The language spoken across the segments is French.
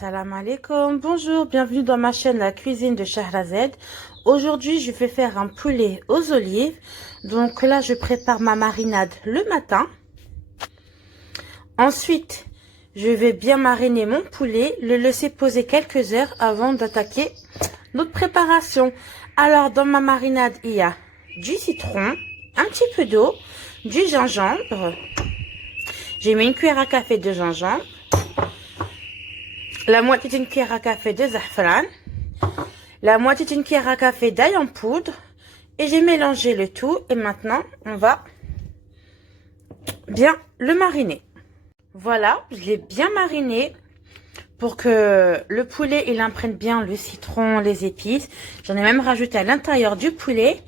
Salam alaikum, bonjour, bienvenue dans ma chaîne La Cuisine de Shahrazed. Aujourd'hui, je vais faire un poulet aux olives. Donc là, je prépare ma marinade le matin. Ensuite, je vais bien mariner mon poulet, le laisser poser quelques heures avant d'attaquer notre préparation. Alors, dans ma marinade, il y a du citron, un petit peu d'eau, du gingembre. J'ai mis une cuillère à café de gingembre. La moitié d'une cuillère à café de zafran, la moitié d'une cuillère à café d'ail en poudre, et j'ai mélangé le tout. Et maintenant, on va bien le mariner. Voilà, je l'ai bien mariné pour que le poulet il imprègne bien le citron, les épices. J'en ai même rajouté à l'intérieur du poulet.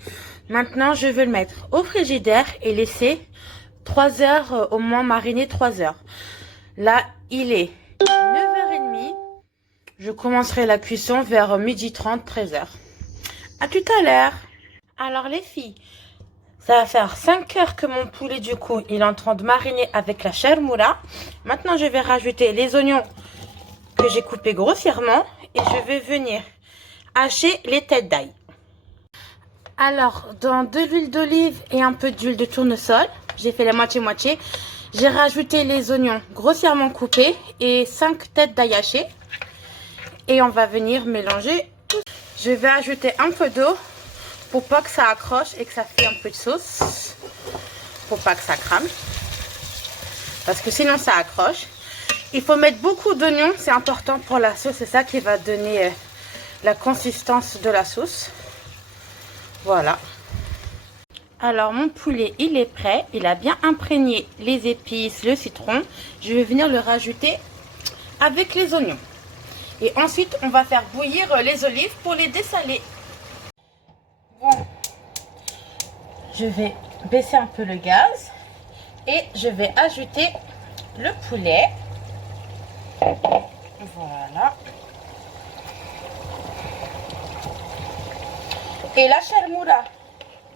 Maintenant, je vais le mettre au frigidaire et laisser 3 heures au moins, mariner 3 heures. Là, il est 9h30. Je commencerai la cuisson vers 12h30, 13h. À tout à l'heure. Alors les filles, ça va faire 5 heures que mon poulet du coup, il est en train de mariner avec la chermoula. Maintenant, je vais rajouter les oignons que j'ai coupés grossièrement et je vais venir hacher les têtes d'ail. Alors, dans de l'huile d'olive et un peu d'huile de tournesol, j'ai fait la moitié-moitié. J'ai rajouté les oignons grossièrement coupés et 5 têtes d'ail hachées. Et on va venir mélanger tout. Je vais ajouter un peu d'eau pour pas que ça accroche et que ça fait un peu de sauce. Pour pas que ça crame. Parce que sinon ça accroche. Il faut mettre beaucoup d'oignons, c'est important pour la sauce. C'est ça qui va donner la consistance de la sauce. Voilà. Alors mon poulet il est prêt. Il a bien imprégné les épices, le citron. Je vais venir le rajouter avec les oignons. Et ensuite, on va faire bouillir les olives pour les dessaler. Bon, je vais baisser un peu le gaz et je vais ajouter le poulet. Voilà. Et la chermoula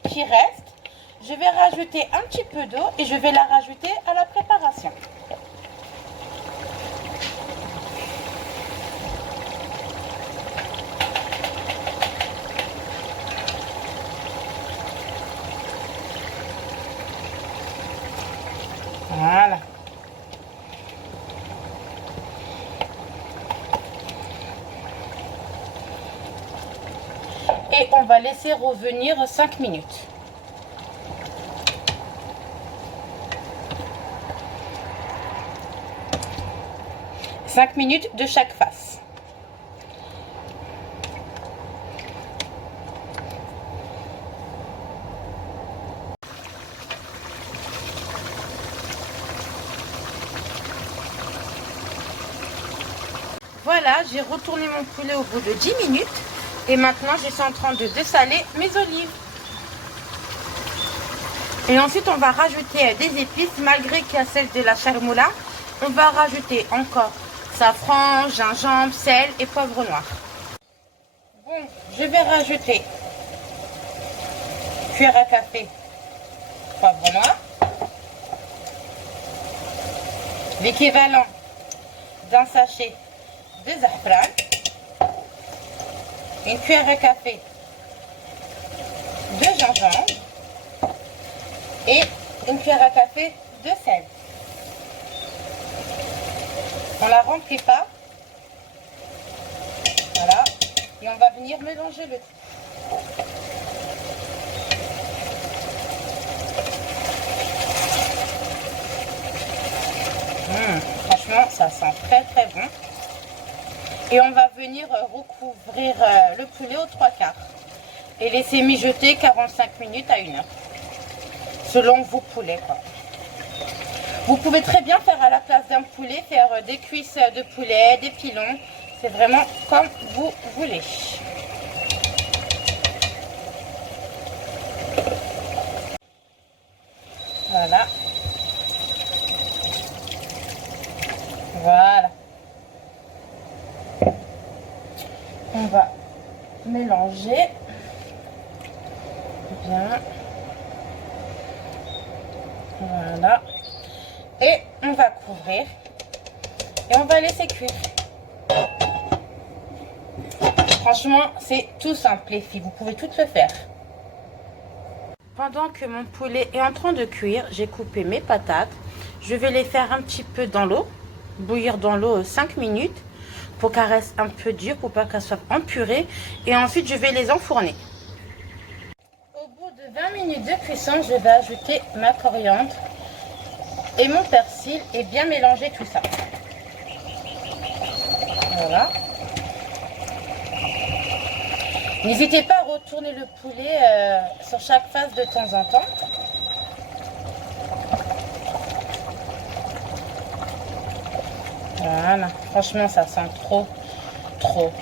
qui reste, je vais rajouter un petit peu d'eau et je vais la rajouter à la préparation. Voilà. Et on va laisser revenir 5 minutes. Cinq minutes de chaque face. Voilà, j'ai retourné mon poulet au bout de 10 minutes. Et maintenant, je suis en train de dessaler mes olives. Et ensuite, on va rajouter des épices. Malgré qu'il y a celle de la chermoula, on va rajouter encore safran, gingembre, sel et poivre noir. Bon, je vais rajouter cuillère à café poivre noir. L'équivalent d'un sachet de zafran, une cuillère à café de gingembre et une cuillère à café de sel. On la remplit pas. Voilà. Et on va venir mélanger le tout. Franchement, ça sent très très bon. Et on va venir recouvrir le poulet aux 3/4 et laisser mijoter 45 minutes à 1 heure, selon vos poulets, quoi. Vous pouvez très bien faire à la place d'un poulet, faire des cuisses de poulet, des pilons. C'est vraiment comme vous voulez. Voilà. Voilà. On va mélanger bien. Voilà. Et on va couvrir et on va laisser cuire. Franchement, c'est tout simple les filles, vous pouvez tout le faire. Pendant que mon poulet est en train de cuire, j'ai coupé mes patates. Je vais les faire un petit peu dans l'eau, bouillir dans l'eau 5 minutes pour qu'elles restent un peu dures, pour pas qu'elles soient en purée. Et ensuite, je vais les enfourner. Au bout de 20 minutes de cuisson, je vais ajouter ma coriandre et mon persil et bien mélanger tout ça. Voilà. N'hésitez pas à retourner le poulet sur chaque face de temps en temps. Voilà, franchement ça sent trop bon.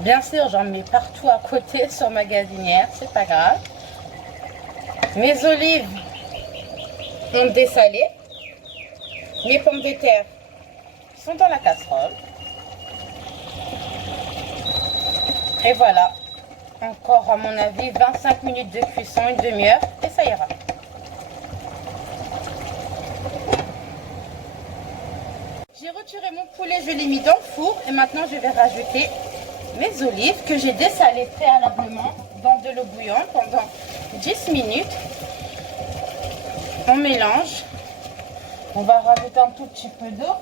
Bien sûr, j'en mets partout à côté sur ma gazinière, c'est pas grave. Mes olives ont dessalé. Mes pommes de terre sont dans la casserole. Et voilà. Encore à mon avis 25 minutes de cuisson, une demi-heure et ça ira. J'ai retiré mon poulet, je l'ai mis dans le four et maintenant je vais rajouter mes olives que j'ai dessalées préalablement dans de l'eau bouillante pendant 10 minutes. On mélange. On va rajouter un tout petit peu d'eau.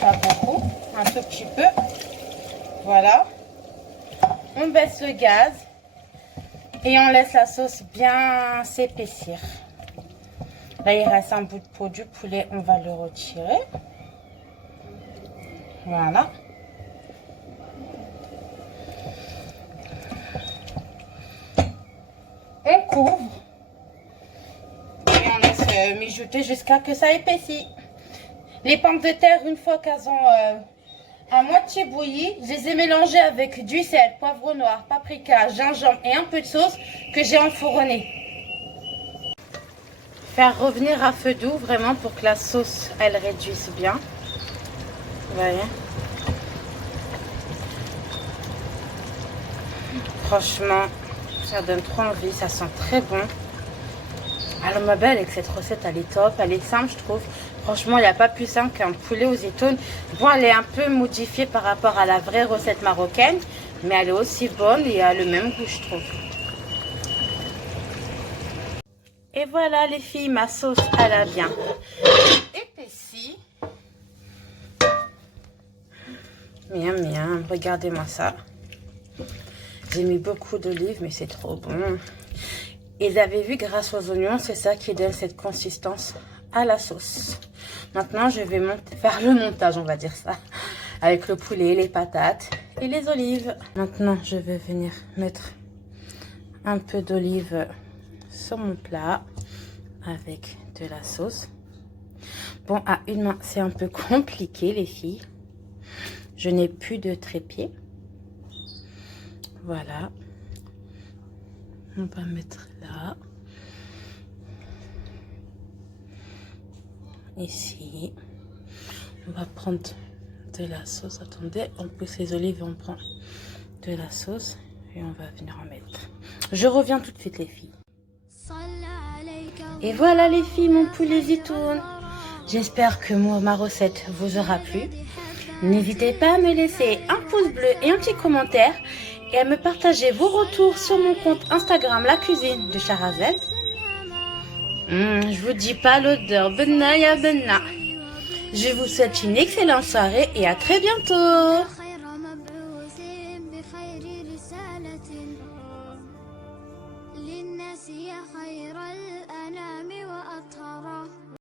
Pas beaucoup, un tout petit peu. Voilà, on baisse le gaz et on laisse la sauce bien s'épaissir. Là, il reste un bout de peau du poulet, on va le retirer. Voilà. On couvre et on laisse mijoter jusqu'à que ça épaissit. Les pommes de terre, une fois qu'elles ont à moitié bouilli, je les ai mélangés avec du sel, poivre noir, paprika, gingembre et un peu de sauce que j'ai enfourné. Faire revenir à feu doux vraiment pour que la sauce elle réduise bien. Vous voyez? Franchement, ça donne trop envie, ça sent très bon. Alors ma belle, avec cette recette, elle est top, elle est simple je trouve. Franchement, il n'y a pas plus simple qu'un poulet aux zétounes. Bon, elle est un peu modifiée par rapport à la vraie recette marocaine, mais elle est aussi bonne et a le même goût, je trouve. Et voilà les filles, ma sauce, elle a bien épaissi. Miam, miam, regardez-moi ça. J'ai mis beaucoup d'olives, mais c'est trop bon. Et vous avez vu, grâce aux oignons, c'est ça qui donne cette consistance à la sauce. Maintenant, je vais faire le montage, on va dire ça, avec le poulet, les patates et les olives. Maintenant, je vais venir mettre un peu d'olive sur mon plat avec de la sauce. Bon, à une main, c'est un peu compliqué, les filles. Je n'ai plus de trépied. Voilà. On va mettre là. Ici. On va prendre de la sauce. Attendez, on pousse les olives et on prend de la sauce. Et on va venir en mettre. Je reviens tout de suite, les filles. Et voilà, les filles, mon poulet zitoun. J'espère que ma recette vous aura plu. N'hésitez pas à me laisser un pouce bleu et un petit commentaire. Et à me partager vos retours sur mon compte Instagram, la cuisine de Sharazed. Je vous dis pas l'odeur, benna ya benna. Je vous souhaite une excellente soirée et à très bientôt.